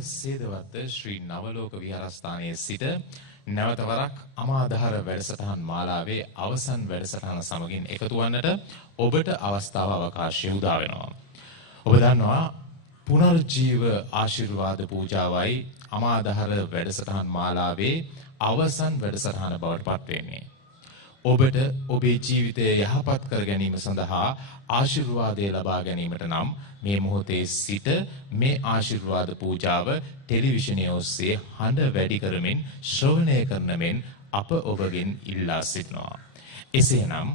සේදවත්ත ශ්‍රී නවලෝක විහාරස්ථානයේ සිට නැවත වරක් අමාදහර වැඩසටහන් මාලාවේ අවසන් වැඩසටහන සමගින් එකතු වන්නට ඔබට අවස්ථාව අවකාශය උදා වෙනවා. ඔබ දන්නවා පුනර්ජීව ආශිර්වාද පූජාවයි අමාදහර වැඩසටහන් මාලාවේ අවසන් වැඩසටහන බවට පත් වෙන්නේ. ඔබට ඔබේ ජීවිතය යහපත් කර ගැනීම සඳහා ආශිර්වාදය ලබා ගැනීමට නම් මේ මොහොතේ සිට මේ ආශිර්වාද පූජාව ටෙලිවිෂනයේ ඔස්සේ හඬ වැඩි කරමින් ශ්‍රවණය කරන මෙන් අප ඔබගෙන් ඉල්ලා සිටිනවා. එසේනම්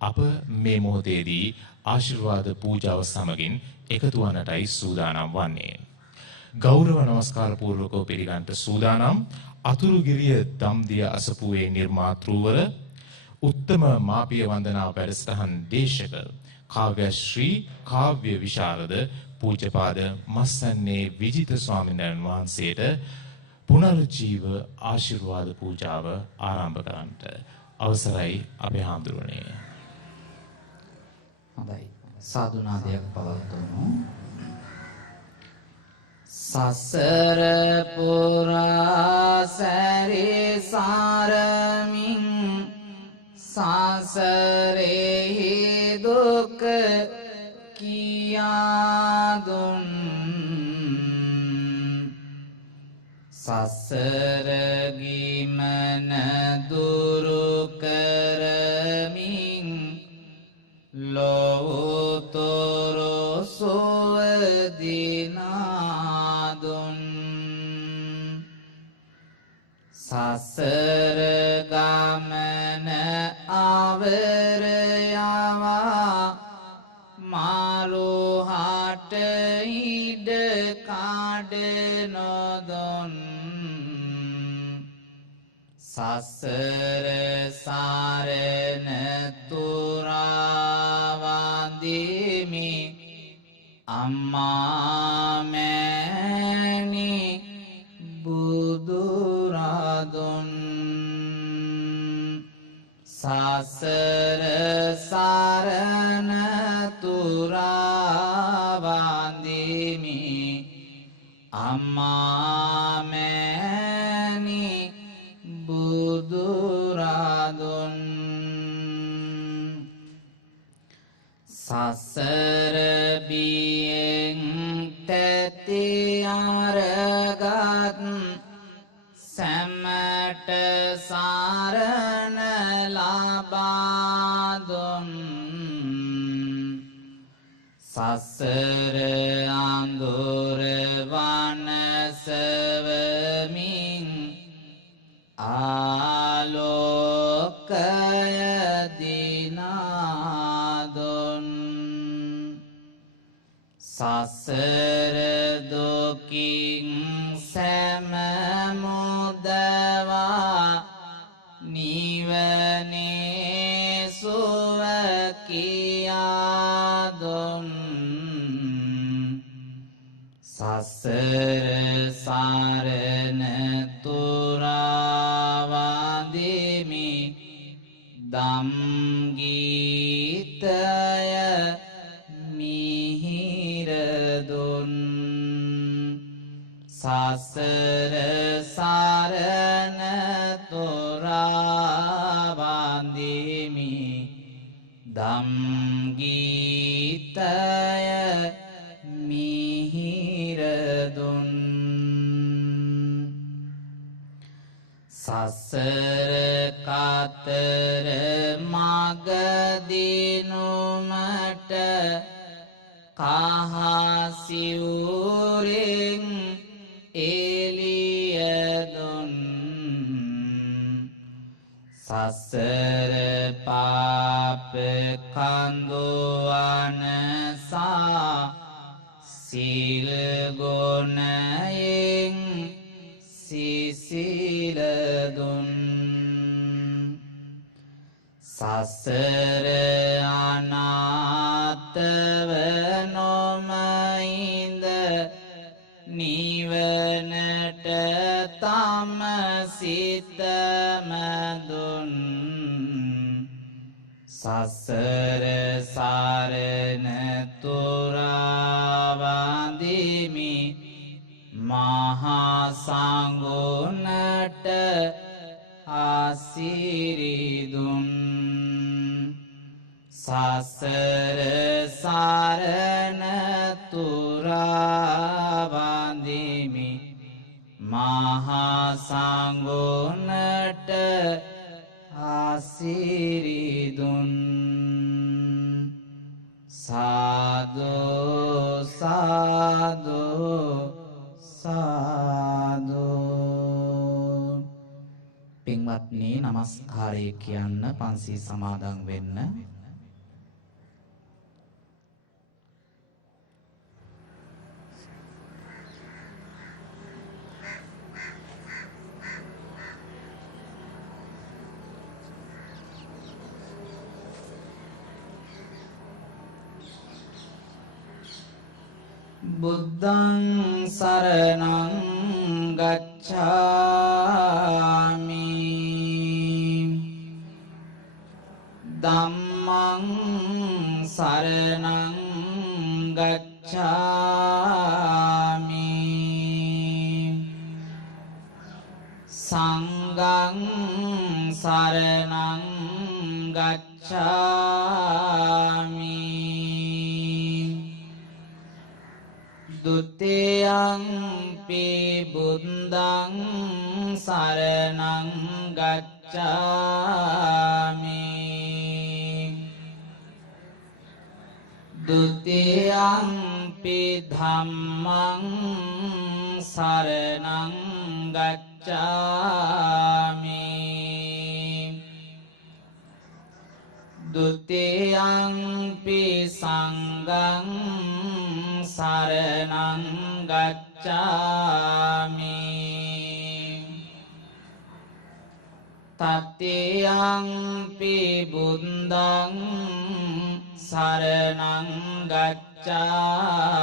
අප මේ මොහොතේදී ආශිර්වාද පූජාව සමගින් එකතු වන්නටයි සූදානම් වන්නේ. ගෞරව නමස්කාර පූර්වකව පිළිගන්ට සූදානම් අතුරුගිරිය දම්දිය අසපුවේ නිර්මාතෘවර උත්තම මාපිය වන්දනා වැඩසටහන් දේශක කාව්‍යශ්‍රී කාව්‍ය විශාරද පූජ්‍යපාද මස්සන්නේ විජිත ස්වාමීන් වහන්සේට පුනර්ජීව ආශිර්වාද පූජාව ආරම්භ කරන්නට අවසරයි අපේ හාමුදුරනේ. හොඳයි. සාදුනාදයක් පවත්වමු. සසර පුරා සැරේ සාරමින් සසරෙහි දුක කියා දුන් සසර ගිමන දුරු කරමින් ලෝතර සුව දිනා දුන් සසර ගමන අවර යවා මාළුහට ඉඩ කාඩ නොදොන් සසර සාරණ තුරා වඳිමි අම්මා මෑණි බුදුරදුන් සසර සරණ තුරා වඳිමි අම්මා මෑණි බුදුරදුන් සසර බියෙන් තැති අරගත් සැමට සරණ ලබා දුන් සසර අඳුර වනසවමින් ආලෝකය දිනා දුන් සසර දුකින් සැම මුදවා නිවනේ සුව කියා දුන් සසර සරණ තුරා වඳිමි දම් ගීතය මිහිර දුන් සසර සරණ තුරා වඳිමි දම් ගීතය මිහිර දුන් සසර කතර මග දිනුමට කහසිවුරෙන් එළිය දුන් සසර පාප කඳු අනසා සීල ගුණයෙන් සිසිල දුන් සසර අනාථව නොමයින්ද නිවනට තම සිතම දුන් සසර සරණ තුරා වඳිමි මහා සංඝුණට ආසිරිදුන් සසර සරණ තුරා වඳිමි මහා සංඝුණට ආසිරිදුන් සාදු සාදු සාදු. පින්වත්නි නමස්කාරය කියන්න පන්සිල් සමාදන් වෙන්න. බුද්ධං සරණං ගච්ඡාමි ධම්මං සරණං ගච්ඡාමි සංඝං සරණං ගච්ඡාමි ဒုတိယံ පි බුද්ධං සරණං ගච්ඡාමි ဒုတိယံ පි ධම්මං සරණං ගච්ඡාමි ဒုတိယံ පි සංඝං සරණං ගච්ඡාමි တတိယံ පි බුද්ධං සරණං ගච්ඡාමි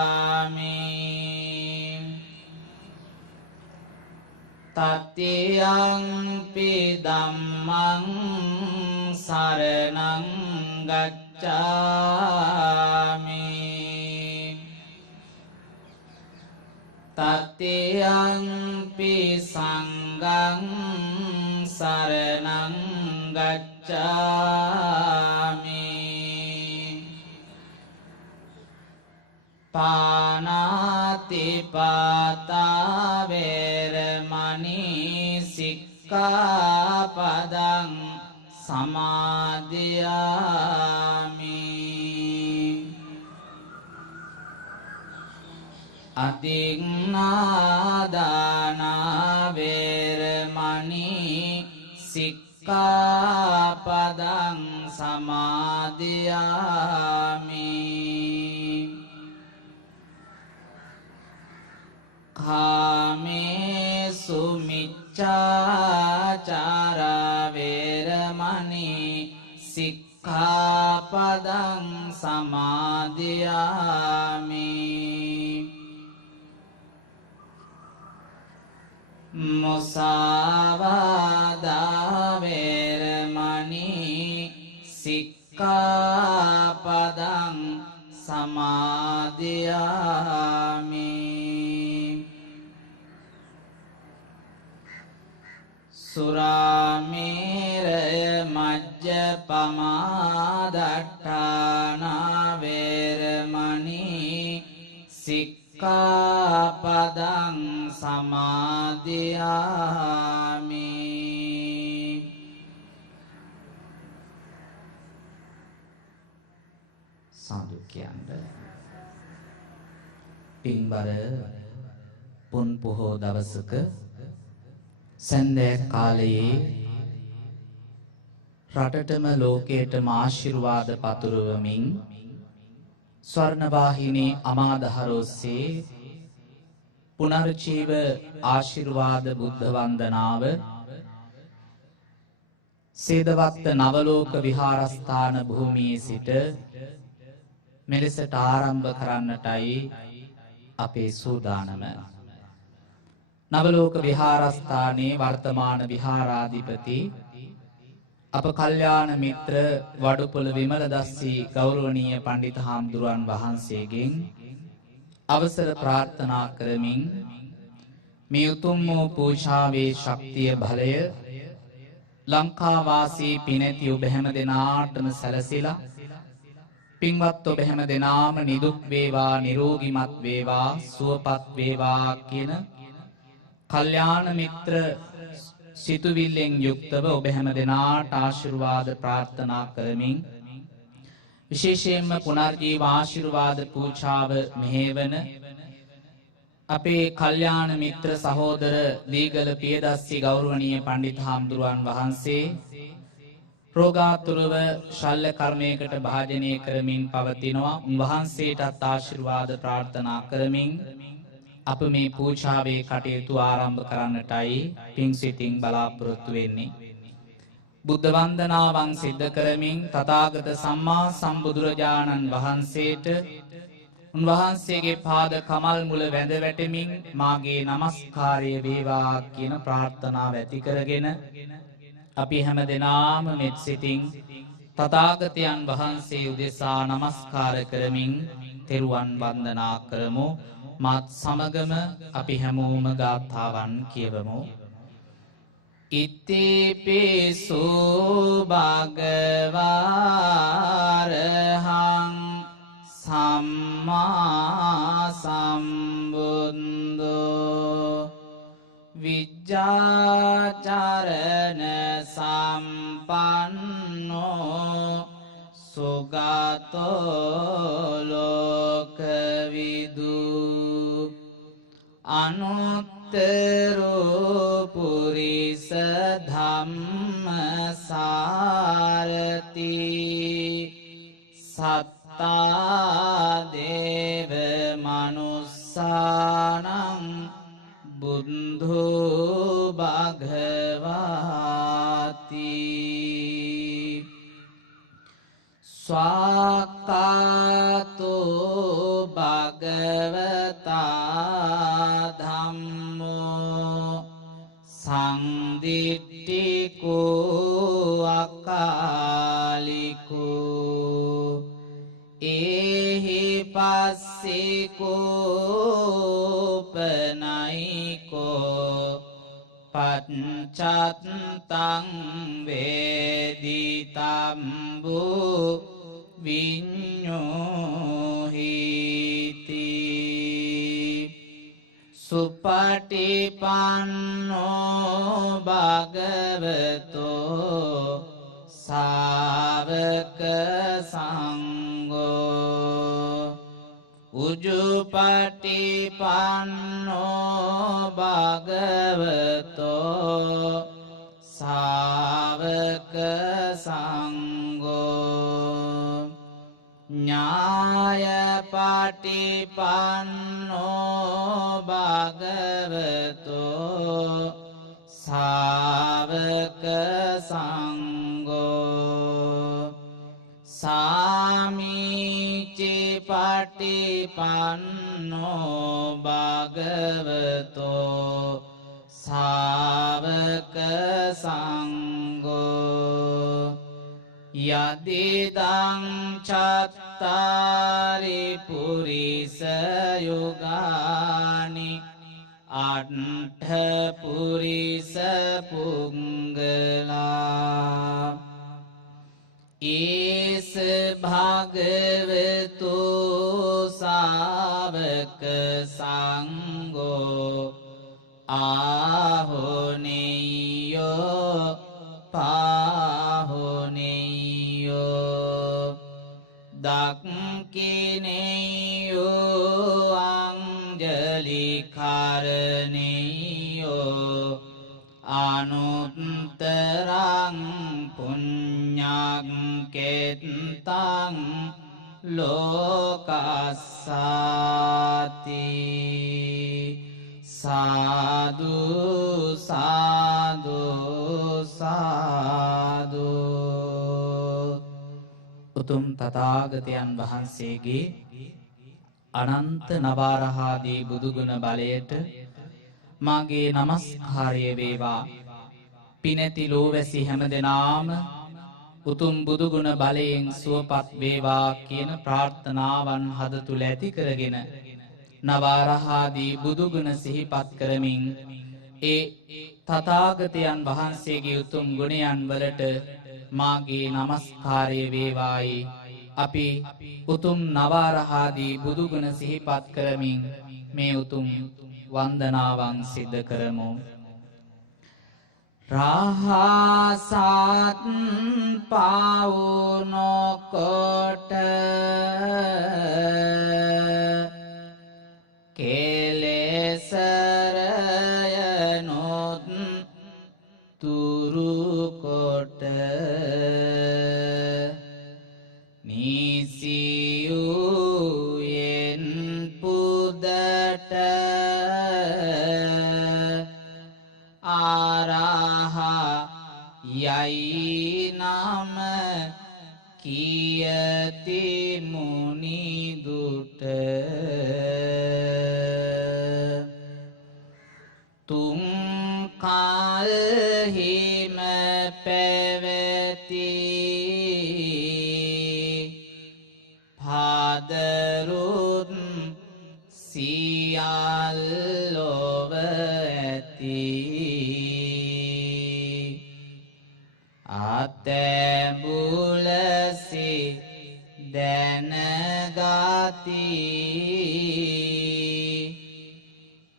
တတိယံ පි ධම්මං සරණං ගච්ඡාමි တတိယံ පි සංඝං සරණං ගච්ඡාමි ပါဏာတိပါตา වේරමණී සික්ඛාපදං සමාදියාමි อติงนาดานาเวรมณีสิกขาปดังสมาธิยามิคาเมสุมิจฉาจาราเวรมณีสิกขาปดังสมาธิยามิ มุสาวาทาเวรมณีสิกขาปดังสมาธิยามิ สุราเมรยมัจจปมาดัฏฐานาเวรมณีสิกขาปดังสมาธิยามิ สาธุකියන්න පින්බර පුන් පොහෝ දවසක සන්දේ කාලයේ රටටම ලෝකයටම ආශිර්වාද පතුරවමින් ස්වර්ණවාහිනී අමාදහර ඔස්සේ පුනර්ජීව ආශිර්වාද බුද්ධ වන්දනාව සේදවත්ත නවලෝක විහාරස්ථාන භූමියේ සිට මෙලෙසට ආරම්භ කරන්නටයි අපේ සූදානම. නවලෝක විහාරස්ථානයේ වර්තමාන විහාරාධිපති අප කල්යාණ මිත්‍ර වඩුපොළ විමලදස්සී ගෞරවනීය පණ්ඩිත හාමුදුරුවන් වහන්සේගෙන් අවසර ප්‍රාර්ථනා කරමින් මේ උතුම් වූ පූජාවේ ශක්තිය බලය ලංකා වාසී පිනැති ඔබ හැම දෙනාටම සැලසිලා පින්වත් ඔබ හැම දෙනාම නිදුක් වේවා නිරෝගිමත් වේවා සුවපත් වේවා කියන කල්යාණ මිත්‍ර සිතුවිල්ලෙන් යුක්තව ඔබ හැම දෙනාට ආශිර්වාද ප්‍රාර්ථනා කරමින් විශේෂයෙන්ම පුනර්ජීව ආශිර්වාද පූජාව මෙහෙවන අපේ කල්යාණ මිත්‍ර සහෝදර දීගල පියදස්සි ගෞරවනීය පණ්ඩිත හාමුදුරුවන් වහන්සේ රෝගාතුරව ශල්‍ය කර්මයකට භාජනය කරමින් පවතිනවා. උන්වහන්සේටත් ආශිර්වාද ප්‍රාර්ථනා කරමින් අප මේ පූජාවේ කටයුතු ආරම්භ කරන්නටයි පින් සිතින් බලාපොරොත්තු වෙන්නේ. බුද්ධ වන්දනාවන් සිද්ධ කරමින් තථාගත සම්මා සම්බුදුරජාණන් වහන්සේට උන්වහන්සේගේ පාද කමල් මුල වැඳ වැටෙමින් මාගේ নমස්කාරය වේවා කියන ප්‍රාර්ථනාව ඇති කරගෙන අපි හැම දෙනාම මෙත් සිතින් තථාගතයන් වහන්සේ උදෙසා নমස්කාර කරමින් තෙරුවන් වන්දනා කරමු. මාත් සමගම අපි හැමෝම ගාථාවන් කියවමු. ඉතිපිසෝ භගවාරහං සම්මා සම්බුද්ධෝ විජ්ජාචරණ සම්පන්නෝ සුගතෝ ලෝකවිදු අනුත්තරෝ පුරිස ධම්මසාරති සත්තා දේව මනුස්සානං බුද්ධෝ භගවාති ස්වාක්ඛාතෝ භගවතා ධම්මෝ සංදිට්ඨිකෝ අකාලිකෝ ඒහි පස්සිකෝ පනයිකෝ පච්චත්තං වේදිතම්බෝ විඤ්ඤෝහිති සුපටිපන්නෝ භගවතෝ සාවක සංඝෝ උජුපටිපන්නෝ භගවතෝ සාවක සංඝෝ ඥායපටිපන්නෝ භගවතෝ සාවක සංඝෝ සාමීචි පටිපන්නෝ භගවතෝ සාවක සංඝෝ යදිදං චත්තාරි පුරිස යුගානි අට්ඨ පුරිස පුංගලා ඒස භගවතු සාවක සංඝෝ ආහොනියෝ පාහොනියෝ දක්ඛිනේයෝ අංජලි කරණේයෝ අනුත්තරං පුඤ්ඤං කෙත්තං ලෝකස්සාති සාදු සාදු සාදු. උතුම් තථාගතයන් වහන්සේගේ අනන්ත නවාරහාදී බුදුගුණ බලයට මාගේ নমස්කාරය වේවා. පිනැති ලෝවැසි හැම දෙනාම උතුම් බුදුගුණ බලයෙන් සුවපත් වේවා කියන ප්‍රාර්ථනාවන් හද තුල ඇති කරගෙන නවාරහාදී බුදුගුණ සිහිපත් කරමින් ඒ තථාගතයන් වහන්සේගේ උතුම් ගුණයන් වලට මාගේ නමස්කාරය වේවායි. අපි උතුම් නවාරහාදී බුදුගුණ සිහිපත් කරමින් මේ උතුම් වන්දනාවන් සිද්ධ කරමු. රාහසත් පාවුනොකොට කෙලෙසරයනොත් තුරුකොට නිසියුයෙන් පුදට ආරහා යයි නම කියති මුනිදුට තුන් කාලහිම පැවති පාදරුත් සියල්ලොව ඇති අතැඹුලසි දැනගති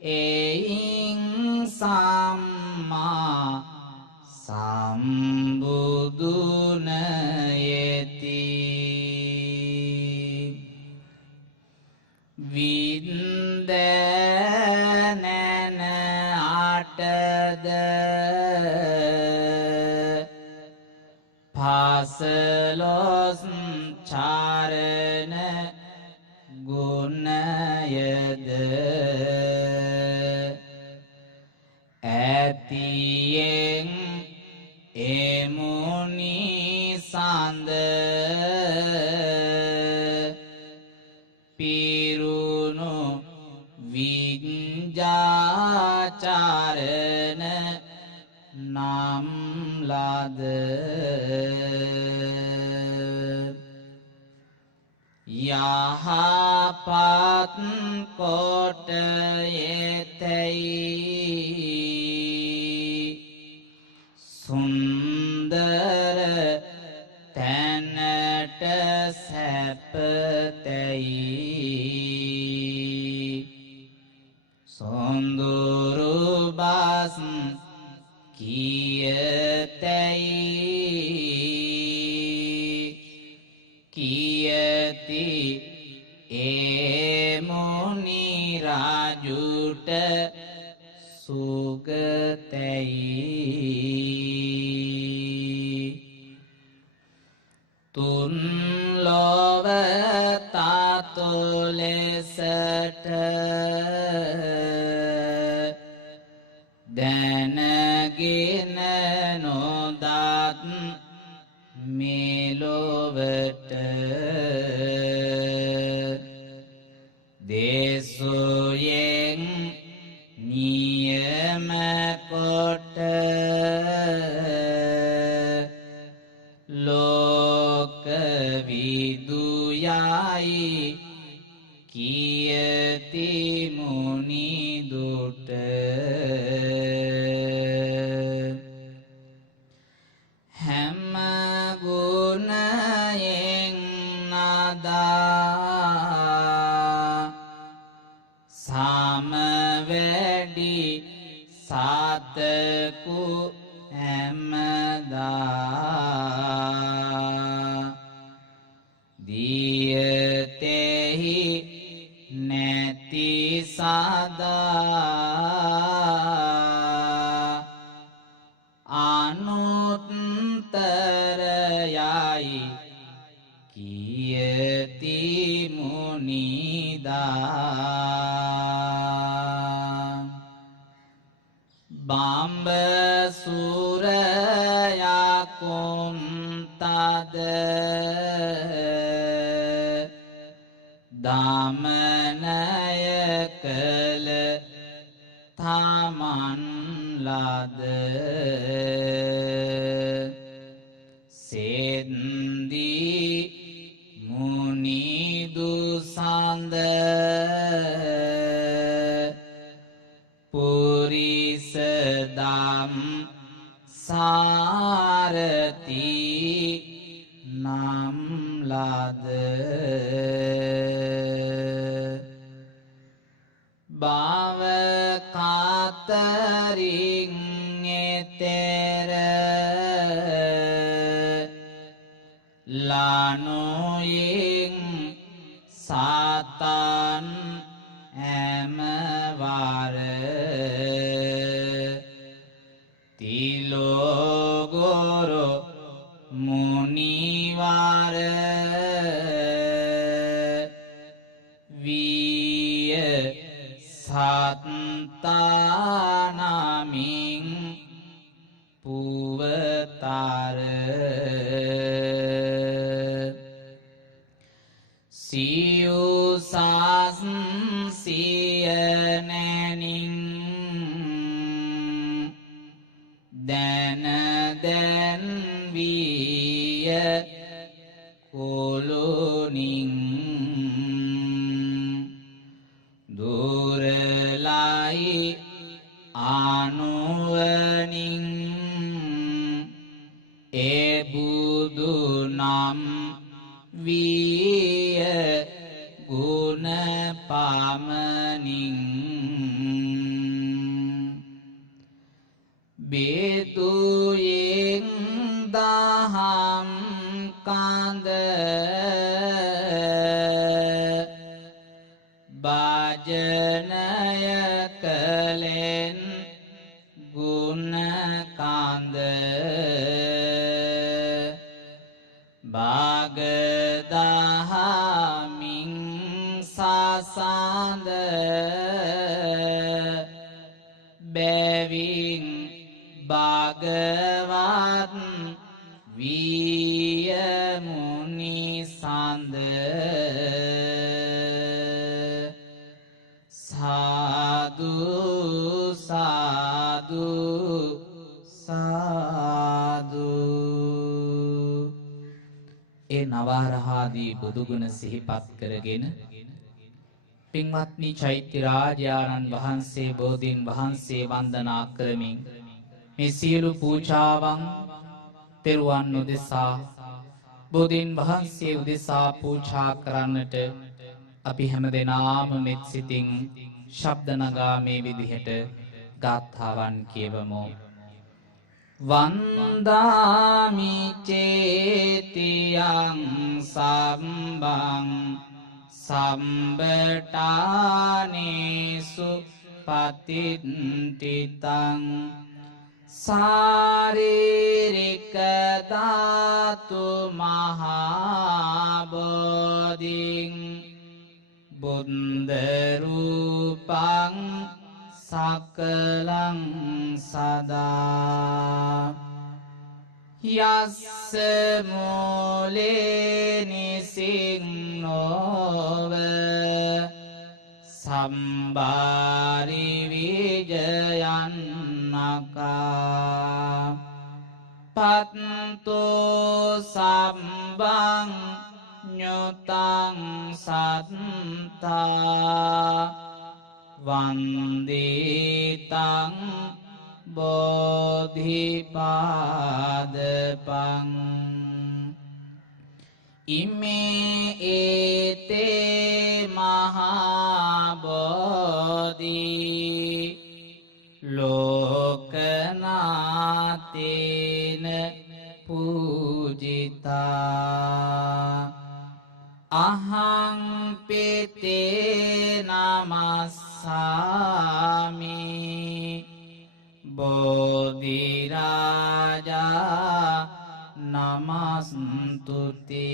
එයින් සම්මා සම්බුදුනයති වින්දනන අටද පාසලොස් චාරණ ගුණයද ඇතියෙන් එමුනි සඳ පිරුණු විඤ්ඤාචාරණ නම් ලද යහපත් කොට යෙතැයි සුන්දර තැනට සැපතැයි සොඳුරු බස් කියතැයි කියති ඒ මුනි රාජුට සුගතැයි තුන් ලොව තතු ලෙසට දැනගෙන නොදත් මෙලොවට දේශයෙන් නියම කොට ලෝක විදුයයි කියති මුනිදුට හැම ගුණයෙන් නදා සමවැඩි සාතකු හැමදා දියතෙහි නැති සදා අනුත්තරයයි කියති මුනිදා බම්බසුරයකුම් තද දමනය කළ තමන් ලද සෙන්දී මුනිදු සඳ නම් ලද භව කතරින් එතෙර ලනුයින් සතන් හැමවර තිලෝගොරෝ මුනිවර විය සත්තානමින් පුවතර සියුසස් සියනැනින් දැන දැන් විය කොළුනින් දුරලයි අනුවනින් එබුදු නම් විය ගුණ පමනින් බේතුයෙන් දහම් කඳ භාජනය කළෙන් ගුණ කඳ භාගදහමින් සසඳ බැවින් භාගවත් විය මුනිසඳ සාදු සාදු සාදු. ඒ නවරහාදී බුදුගුණ සිහිපත් කරගෙන පින්වත්නි චෛත්‍ය රාජානන් වහන්සේ බෝධීන් වහන්සේ වන්දනා කරමින් මේ සියලු පූජාවන් තෙරුවන් උදෙසා බෝධීන් වහන්සේ උදෙසා පූජා කරන්නට අපි හැම දෙනාම මෙත් සිතින් ශබ්ද නගා මේ විදිහට ගාථාවන් කියවමු. වන්දාමි චේතියං සම්බං සම්බටානේසු පතිට්ඨිතං සාරීරික ධාතු මහා බෝධින් බුද්ධ රූපං සකලං සදා යස්ස මූලේ නිසින්නෝව සම්බාරි විජයන්නකා පත්තෝ සම්බං ඤොතං සත්තා වන්දිතං බෝධිපාදපං ඉමේ ඒතේ මහා බෝධි ලෝකනාතේන පූජිතා අහං පිතේ නමස්සාමි බෝධි රාජා නමස්තුති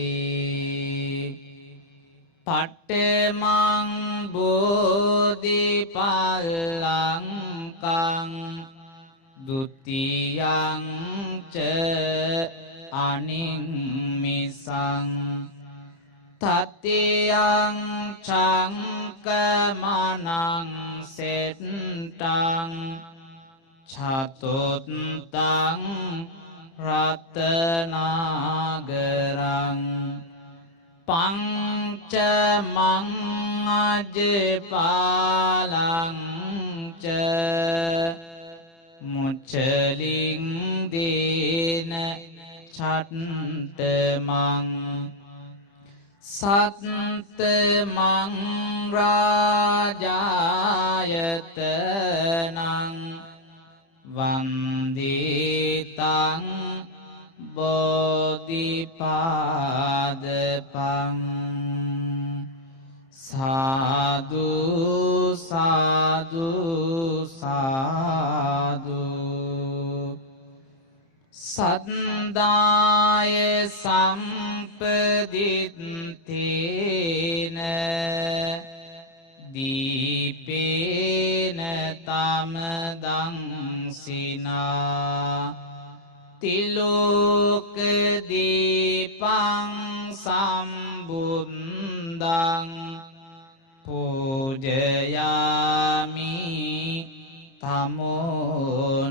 පට්ඨමං බෝධි පල්ලංකං ဒုတိယံ ච අනිම්මිසං තතියං චංකමනං සෙට්ටං චතුත්තං රතනාගරං පංචමං අජපාලං ච මුච්චලින් දේන චට්ටමං සත්තමං රාජායතනං වන්දිතං බෝධිපාදපං සාදු සාදු සාදු සද්දාය සම්පදිත්තේන දීපේන තමදංසිනා තිලෝක දීපං සම්බුන්දං පූජයාමි තමෝනුදං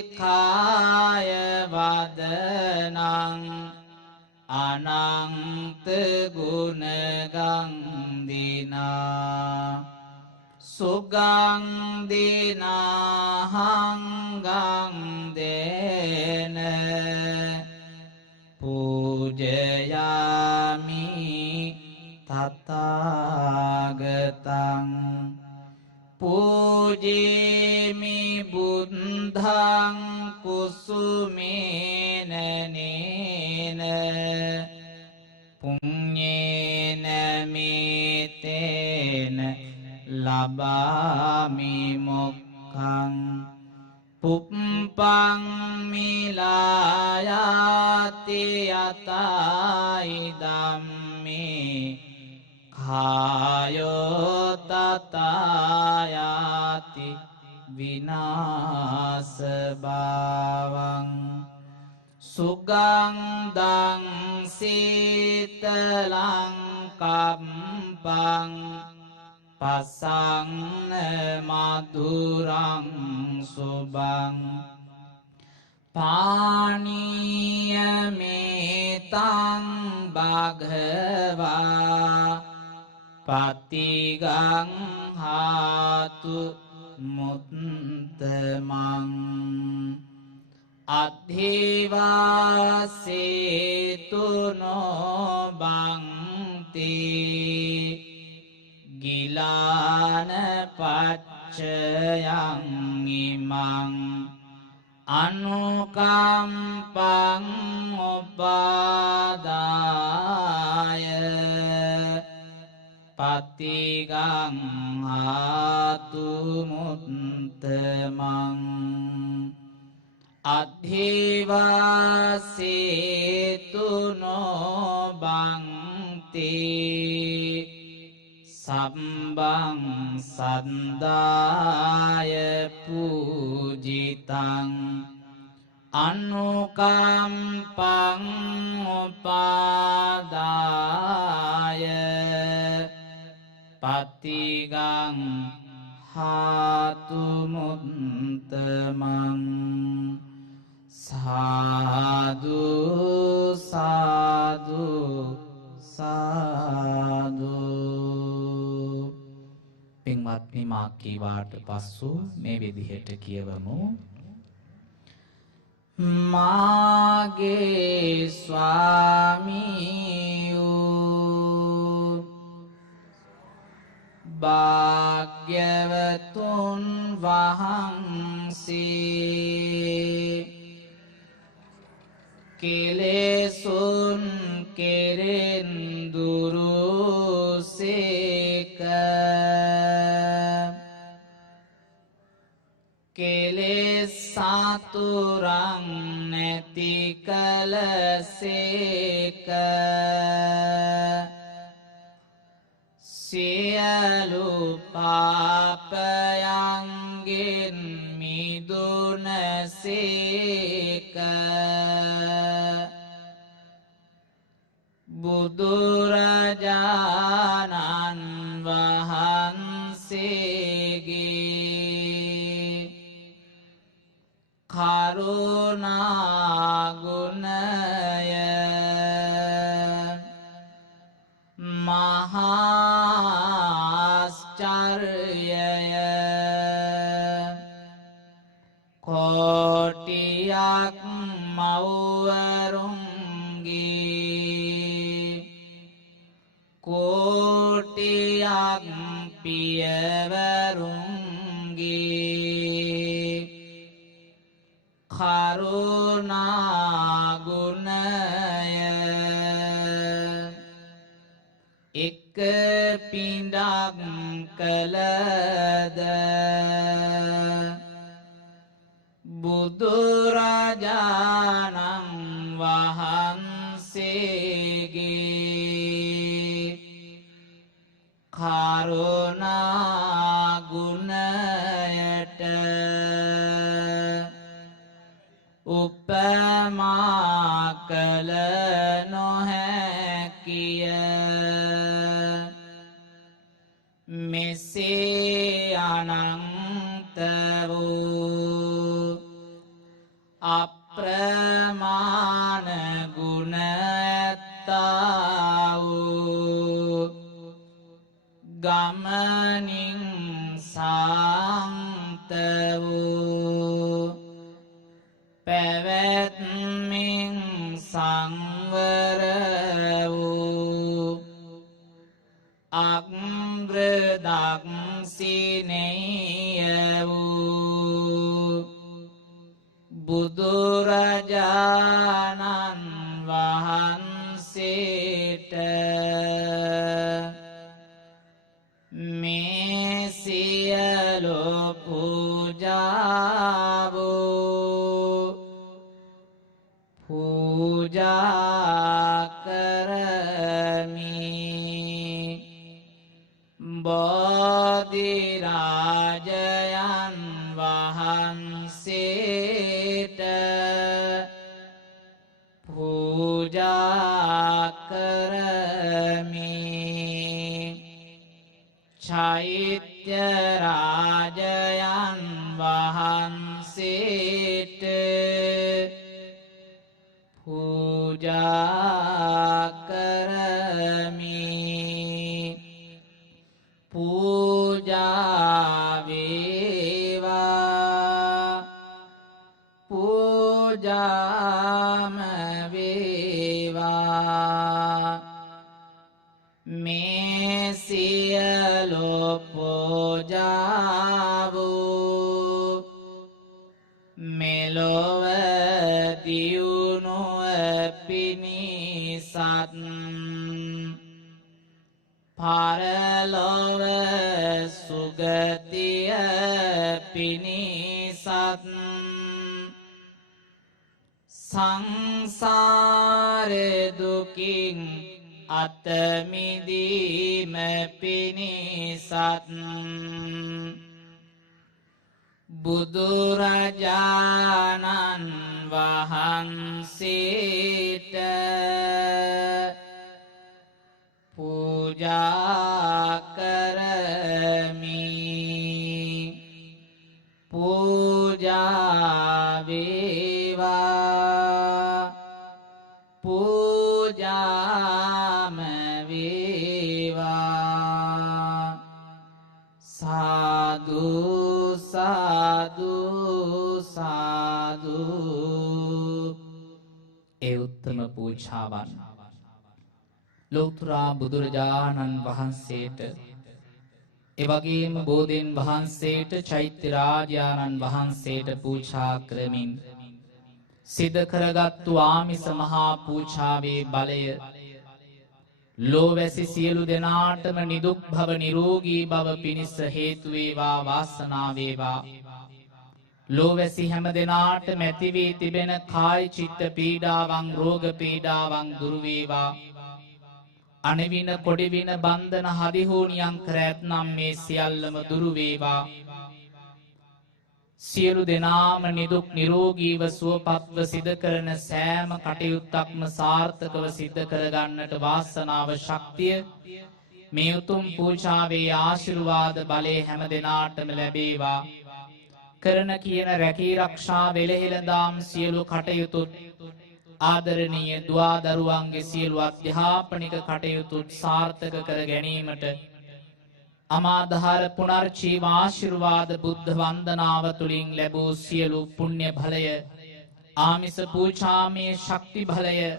සුගන්ධිකාය වදනං අනන්ත ගුණගන්ධිනා සුගන්ධිනාහංගන්ධේන පූජයාමි තථාගතං පූජේමි බුද්ධං කුසුමේන නේන පුඤ්ඤේන මේතේන ලබාමි මොක්ඛං පුප්පං මිලායාති යතයි ධම්මේ කායෝ තතයාති විනාස භාවං සුගන්ධං සීතලං කම්පං පසං මధుරං සුභං පානීයමේතං භගවා පතිගං හාතු මුත්තමං අද්ධිවාසේතුනෝ බන්ති ගිලාන පච්චයං ඉමං අනුකම්පං උපාදාය පතිගං හාතු මුත්තමං අද්ධිවාසේතුනෝ බන්ති සම්බං සන්දාය පූජිතං අනුකම්පං උපාදාය පතිගං හාතු මුත්තමං සාදු සාදු සාදු. පින්වත්නි මා කීවාට පසු මේ විදිහට කියවමු. මාගේ ස්වාමීයෝ භාග්‍යවතුන් වහන්සේ කෙලෙසුන් කෙරෙන් දුරුසේක කෙලෙස් සතුරන් නැති කලසේක සියලු පාපයන්ගෙන් මිදුනසේක බුදුරජාණන් වහන්සේගේ කරුණා ගුණය මහාශ්චර්යය මව්වරුන්ගේ කෝටියක් පියවරුන්ගේ කරුණා ගුණය එක පිඬක් කළද බුදුරජාණන් වහන්සේගේ කරුණා ගුණයට උපමා කළ නොහැකිය මෙසේ අනන්ත වූ අප්‍රමාණ ගුණ ඇත්තා වූ ගමනින් සාන්ත වූ පැවැත්මින් සංවර වූ අග්‍රදක්ෂිණේය වූ බුදුරජාණන් වහන්සේට මේ සියලු පූජා කරමි බෝධිරාජයන් වහන්සේට පූජා කරමි චෛත්‍ය රාජයන් වහන්සේට පූජා කරමි පූජා වේවා පූජාම වේවා මේ සියලු පූජාවෝ මෙලොව දියුණුව පිණිසත් පරලොව සුගතිය පිණිසත් සංසාර දුකින් අත මිදීම පිණිසත් බුදුරජාණන් වහන්සේට පූජා කරමි පූජා වේවා පූජාම වේවා සාදු සාදු සාදු ඒ උත්තම පූජාවන් ලෞතර බුදුරජාණන් වහන්සේට එවැගේම බෝධීන් වහන්සේට චෛත්‍ය රාජානන් වහන්සේට පූජා කරමින් සිද්ධ කරගත්තු ආමිස මහා පූජාවේ බලය ලෝවැසි සියලු දෙනාටම නිදුක් භව නිරෝගී භව පිණිස හේතු වේවා වාසනාව වේවා ලෝවැසි හැම දෙනාටම ඇති වී තිබෙන කාය චිත්ත පීඩාවන් රෝග පීඩාවන් දුරු වේවා අනවින කොඩිවින බන්ධන හදිහෝනියන් කර ඇතනම් මේ සියල්ලම දුරු වේවා සියලු දෙනාම නිදුක් නිරෝගීව සුවපත්ව සිදු කරන සෑම කටයුත්තක්ම සාර්ථකව සිදු කරගන්නට වාසනාව ශක්තිය මේ උතුම් පූජාවේ ආශිර්වාද බලය හැම දෙනාටම ලැබේවා කරන කියන රැකී ආරක්ෂා වෙලෙහෙළඳාම් සියලු කටයුතු ආදරණීය දුවා දරුවන්ගේ සියලු අධ්‍යාපනික කටයුතු සාර්ථක කර ගැනීමට අමාදහර පුනර්ජීව ආශිර්වාද බුද්ධ වන්දනාව තුලින් ලැබූ සියලු පුණ්‍ය බලය ආමිස පූජාමේ ශක්ති බලය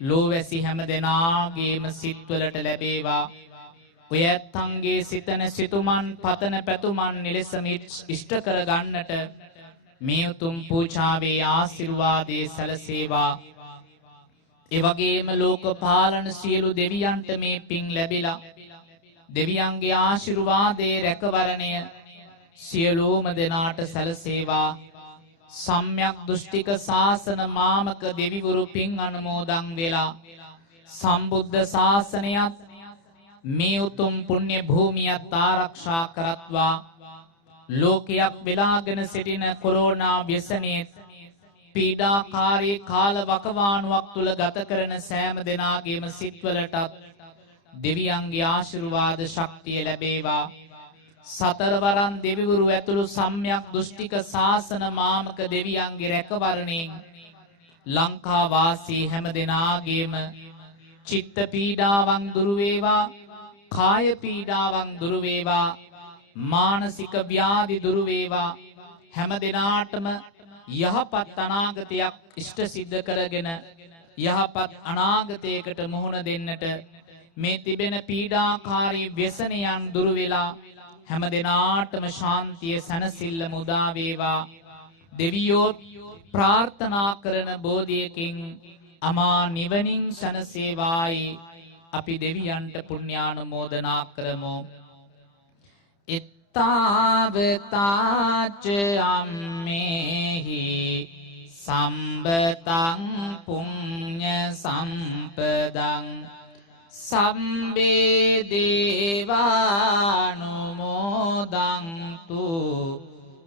ලෝවැසි හැම දෙනාගේම සිත්වලට ලැබේවා. ඔය ඇත්තන්ගේ සිතන සිතුමන් පතන පැතුමන් නිලෙසම ඉෂ්ට කර ගන්නට මේ උතුම් පූජාවේ ආශිර්වාදයේ සැලසේවා. ඒ වගේම ලෝක පාලන සියලු දෙවියන්ට මේ පින් ලැබිලා දෙවියන්ගේ ආශිර්වාදයේ රැකවරණය සියලුම දෙනාට සැලසේවා. සම්‍යක් දෘෂ්ටික ශාසන මාමක දෙවිවරු පින් අනුමෝදන් වෙලා සම්බුද්ධ ශාසනයත් මේ උතුම් පුණ්‍ය භූමියත් ආරක්ෂා කරත්වා. ලෝකයක් වෙලාගෙන සිටින කොරෝනා ව්‍යසනයේ පීඩාකාරී කාල වකවානුවක් තුල ගත කරන සෑම දෙනාගේම සිත්වලටත් දෙවියන්ගේ ආශිර්වාද ශක්තිය ලැබේවා. සතරවරන් දෙවිවරු ඇතුළු සම්‍යක් දෘෂ්ටික ශාසන මාමක දෙවියන්ගේ රැකවරණයෙන් ලංකා වාසී හැම දෙනාගේම චිත්ත පීඩාවන් දුරු වේවා, කාය පීඩාවන් දුරු වේවා, මානසික ව්‍යාධි දුරු වේවා. හැම දෙනාටම යහපත් අනාගතයක් ඉෂ්ට සිද්ධ කරගෙන යහපත් අනාගතයකට මුහුණ දෙන්නට මේ තිබෙන පීඩාකාරී ව්‍යසනයන් දුරු වෙලා හැම දෙනාටම ශාන්තිය සැනසෙල්ල මුදා වේවා. දෙවියෝ ප්‍රාර්ථනා කරන බෝධියකින් අමා නිවනින් සැනසේවායි අපි දෙවියන්ට පුණ්‍යානුමෝදනා කරමු. තාවතාච අම්මේහි සම්බතං පුඤ්ඤ සම්පදං සම්බේ දේවානුමෝදන්තු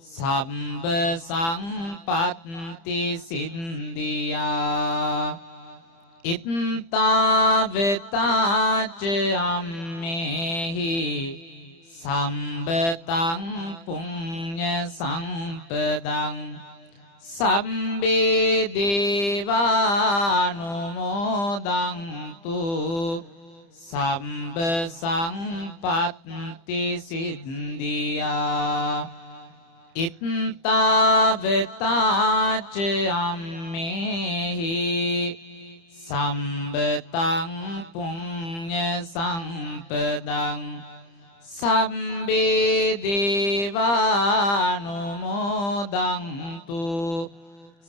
සම්බ සංපත්ති සින්දියා. ඉත්තාවතාච අම්මේහි සම්බතං පුඤ්ඤ සම්පදං සම්බේ දේවානුමෝදන්තු සම්බ සංපත්ති සින්දියා. ඉත්තාවතාච අම්මේහි සම්බතං පුඤ්ඤ සම්පදං සම්බේ දේවානුමෝදන්තු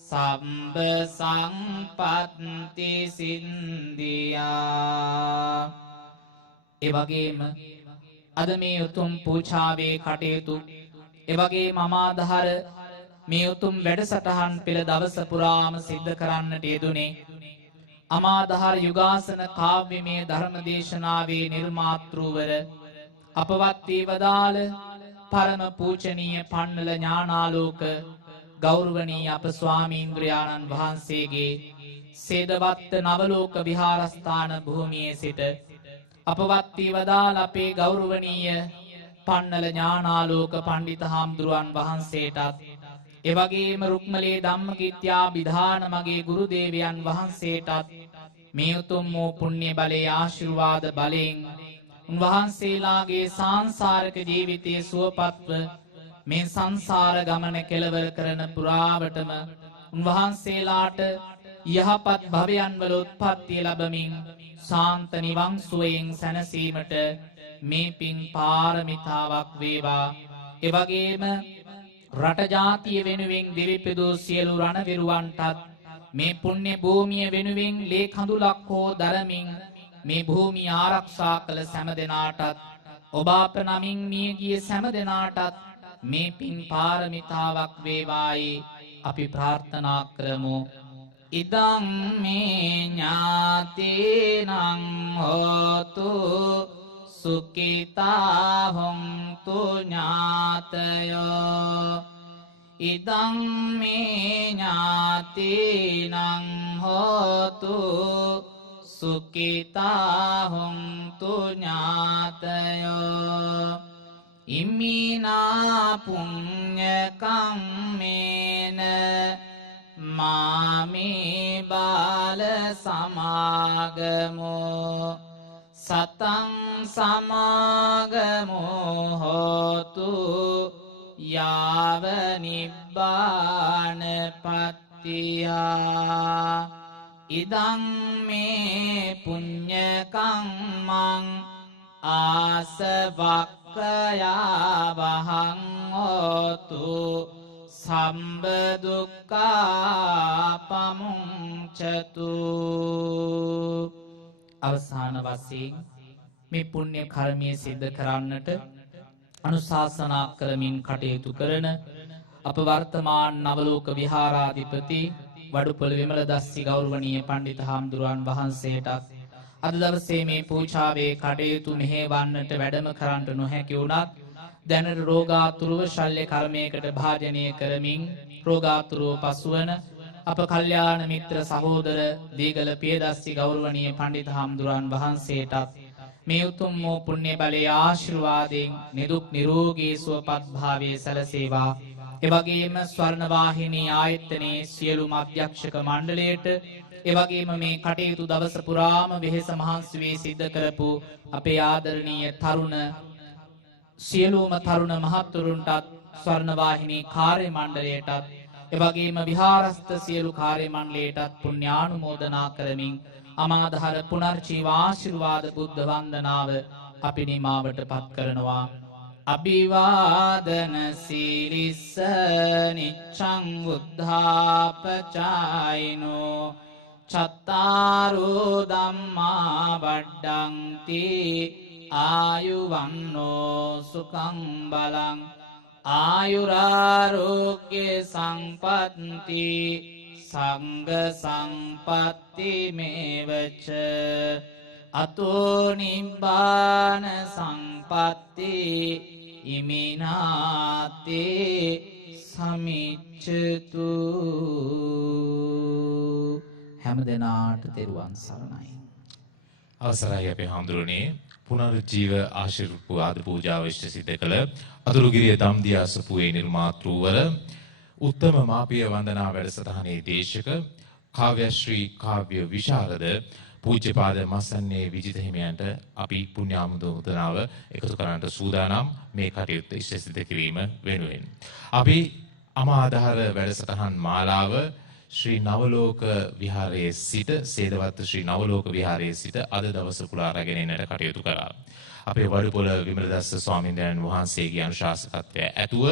සම්බ සංපත්ති සින්දියා. ඒ වගේම අද මේ උතුම් පූජාවේ කටයුතු ඒ වගේම අමාදහර මේ උතුම් වැඩසටහන් පෙළ දවස පුරාම සිද්ධ කරන්නට යෙදුනේ අමාදහර යුගාසන කාව්‍යමය ධර්ම දේශනාවේ නිර්මාතෘවර අපවත් වී වදාළ පරම පූජනීය පන්නල ඥානාලෝක ගෞරවනීය අප ස්වාමීන්ද්‍රයාණන් වහන්සේගේ සේදවත්ත නවලෝක විහාරස්ථාන භූමියේ සිට අපවත් වී වදාළ අපේ ගෞරවනීය පන්නල ඥානාලෝක පණ්ඩිත හාමුදුරුවන් වහන්සේටත් එවැගේම රුක්මලේ ධම්මකිත්‍යා විධාන මගේ ගුරු දේවයන් වහන්සේටත් මේ උතුම් වූ පුණ්‍ය බලයේ ආශිර්වාද බලයෙන් උන්වහන්සේලාගේ සාංසාරික ජීවිතයේ සුවපත්ව මේ සංසාර ගමන කෙලවර කරන පුරාවටම උන්වහන්සේලාට යහපත් භවයන් වල උත්පත්තිය ලැබමින් සාන්ත නිවන් සුවයෙන් සැනසීමට මේ පින් පාරමිතාවක් වේවා. ඒ වගේම රට ජාතිය වෙනුවෙන් දිවිපෙදූ සියලු රණවිරුවන්ටත් මේ පුණ්‍ය භූමිය වෙනුවෙන් ලේ කඳුලක් හෝ දරමින් මේ භූමිය ආරක්ෂා කළ සෑම දෙනාටත් ඔබ අප නමින් මිය ගිය සෑම දෙනාටත් මේ පින් පාරමිතාවක් වේවායි අපි ප්‍රාර්ථනා කරමු. ඉදං මේ ඥාතේනං හෝතු සුඛිතා හොන්තු ඥාතයෝ. ඉදං මේ ඥාතේනං හෝතු සුඛිතා හොන්තු ඥාතයෝ. ඉමිනා පුඤ්ඤ කම්මේන මාමේ බාල සමාගමෝ සතං සමාගමෝ හෝතු යාව නිබ්බාන පත් ඉදං මේ පුඤ්ඤ කම්මං ආසවක්ඛයා වහං හෝතු සම්බ දුක්ඛා පමුංචතු. අවසාන වශයෙන් මේ පුණ්‍ය කර්මය සිද්ධ කරන්නට අනුශාසනා කරමින් කටයුතු කරන අප වර්තමාන නවලෝක විහාරාධිපති වඩුපොළ විමලදස්සි ගෞරවනීය පණ්ඩිත හාමුදුරුවන් වහන්සේටත් අද දවසේ මේ පූජාවේ කටයුතු මෙහෙවන්නට වැඩම කරන්නට නොහැකි වුණත් දැනට රෝගාතුරව ශල්‍ය කර්මයකට භාජනය කරමින් රෝගාතුරව පසුවන අප කල්යාණ මිත්‍ර සහෝදර දීගල පියදස්සි ගෞරවනීය පණ්ඩිත හාමුදුරුවන් වහන්සේටත් මේ උතුම් වූ පුණ්‍ය බලයේ ආශිර්වාදයෙන් නිදුක් නිරෝගී සුවපත් භාවයේ සැලසේවා. එවැගේම ස්වර්ණවාහිනී ආයතනයේ සියලු අධ්‍යක්ෂක මණ්ඩලයට එවැගේම මේ කටයුතු දවස පුරාම වෙහෙස මහන්සි වී සිද්ධ කරපු අපේ ආදරණීය තරුණ සියලුම තරුණ මහත්තුරුන්ටත් ස්වර්ණවාහිනී කාර්ය මණ්ඩලයටත් එවැගේම විහාරස්ත සියලු කාර්ය මණ්ඩලයටත් පුණ්‍යානුමෝදනා කරමින් අමාදහර පුනර්ජීව ආශිර්වාද බුද්ධ වන්දනාව අපි නිමාවට පත් කරනවා. අභිවාදන සීලිස්ස නිච්ඡං බුද්ධාපචායිනෝ චත්තාරෝ ධම්මා වඩ්ඩಂತಿ ආයුවන්නෝ සුඛං බලං ආයුරාෝග්‍ය සම්පත්ති සංඝ සම්පත්ති මේවච අතෝ නිබ්බාන සම්පත්ති ඉමිනාතේ සමිච්ඡතු. හැමදෙනාට තෙරුවන් සරණයි. අවසරයි අපේ හාමුදුරනේ පුනරුජීව ආශිර්වාද පූජාව ඉෂ්ට සිද්ධ කළ අතුරුගිරිය දම්දිය අසපුවේ නිර්මාතෘවර උත්තම මාපිය වන්දනා වැඩසටහනේ දේශක කාව්‍යශ්‍රී කාව්‍ය විශාරද පූජ්‍යපාද මස්සන්නේ විජිත හිමියන්ට අපි පුණ්‍යානුමෝදනාව එකතු කරන්නට සූදානම් මේ කටයුත්ත ඉෂ්ට සිද්ධ කිරීම වෙනුවෙන්. අපි අමාදහර වැඩසටහන් මාලාව ශ්‍රී නවලෝක විහාරයේ සිට සේදවත්ත ශ්‍රී නවලෝක විහාරයේ සිට අද දවස පුරා රැගෙන එන්නට කටයුතු කරා. අපේ වඩුපොළ විමලදස්ස ස්වාමීන් වහන්සේගේ අනුශාසකත්වය ඇතුව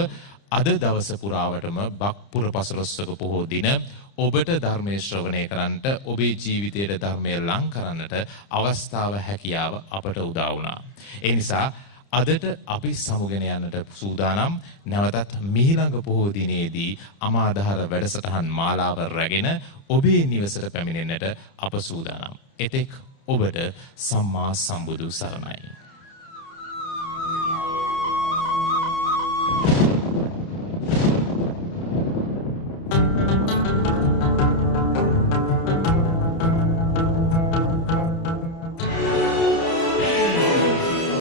අද දවස පුරාවටම බක්පුර පසළොස්වක පොහෝ දින ඔබට ධර්මයේ ශ්‍රවණය කරන්නට ඔබේ ජීවිතයේ ධර්මය ලං කරන්නට අවස්ථාව හැකියාව අපට උදා වුණා. ඒ නිසා අදට අපි සමුගෙන යන්නට සූදානම් නැවතත් මිහිළඟ පොහෝ දිනේදී අමාදහර වැඩසටහන් මාලාව රැගෙන ඔබේ නිවසට පැමිණෙන්නට අප සූදානම්. එතෙක් ඔබට සම්මා සම්බුදු සරණයි.